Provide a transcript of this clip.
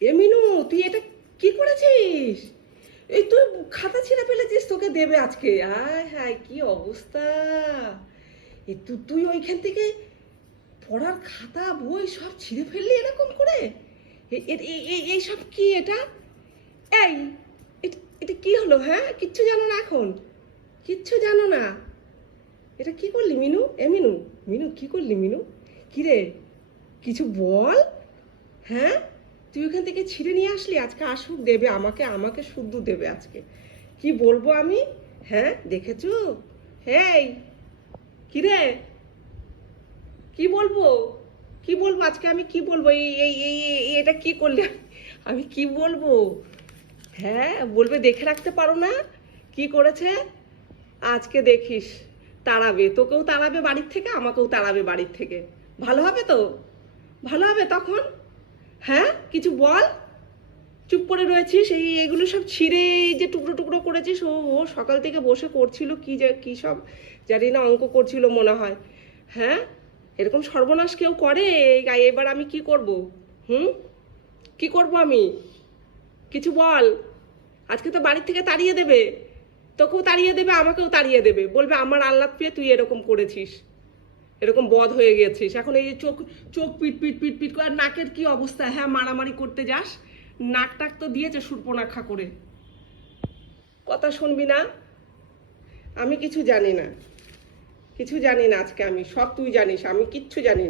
এ মিনু, তুই এটা কি করেছিস? এই তুই খাতা ছিঁড়ে ফেলেছিস, তোকে দেবে আজকে। আয় হায়, কি অবস্থা। এ তুই তুই ওইখান থেকে পড়ার খাতা, বই সব ছিঁড়ে ফেললি এরকম করে? এই সব কি এটা? এই, এটা- কি হলো হ্যাঁ? কিচ্ছু জানো না এখন। কিচ্ছু জানো না। এটা কি করলি মিনু? এ মিনু মিনু, কি করলি মিনু? কি রে কিছু বল? হ্যাঁ? তুই ওখান থেকে ছিঁড়ে নিয়ে আসলি? আজকে আসুক, দেবে আমাকে আমাকে শুদ্ধ দেবে আজকে। কি বলব আমি? হ্যাঁ দেখেছ? হেই কি রে কি বলব? কি বলব আজকে আমি? কি বলব? এই, এই- এই- এটা কি করলে? আমি কি বলব? হ্যাঁ বলবে দেখে রাখতে পারো না? কি করেছে? আজকে দেখিস, তাড়াবে। তোকেও তাড়াবে বাড়ির থেকে, আমাকেও তাড়াবে বাড়ির থেকে। ভালো হবে তো? ভালো হবে তখন? হ্যাঁ? কিছু বল? চুপ করে রয়েছিস? এই এগুলো সব ছিঁড়ে যে টুকরো টুকরো করেছিস, ও ও সকাল থেকে বসে করছিল, কি যা, কী সব জানি না, অঙ্ক করছিল মনে হয়। হ্যাঁ? এরকম সর্বনাশ কেউ করে? এবার আমি কি করব? হুম? কি করব আমি? কিছু বল? আজকে তো বাড়ির থেকে তাড়িয়ে দেবে। তোকেও তাড়িয়ে দেবে, আমাকেও তাড়িয়ে দেবে। বলবে, আমার আহ্লাদ পেয়ে তুই এরকম করেছিস। এরকম বধ হয়ে গেছিস। এখন এই যে চোখ চোখ পিট পিট পিট পিট করে নাকের কি অবস্থা? হ্যাঁ মারামারি করতে যাস। নাক টাক তো দিয়েছে সুর্পনাখা করে। কথা শুনবি না? আমি কিছু জানি না। কিছু জানি না আজকে আমি। সব তুই জানিস। আমি কিচ্ছু জানি না।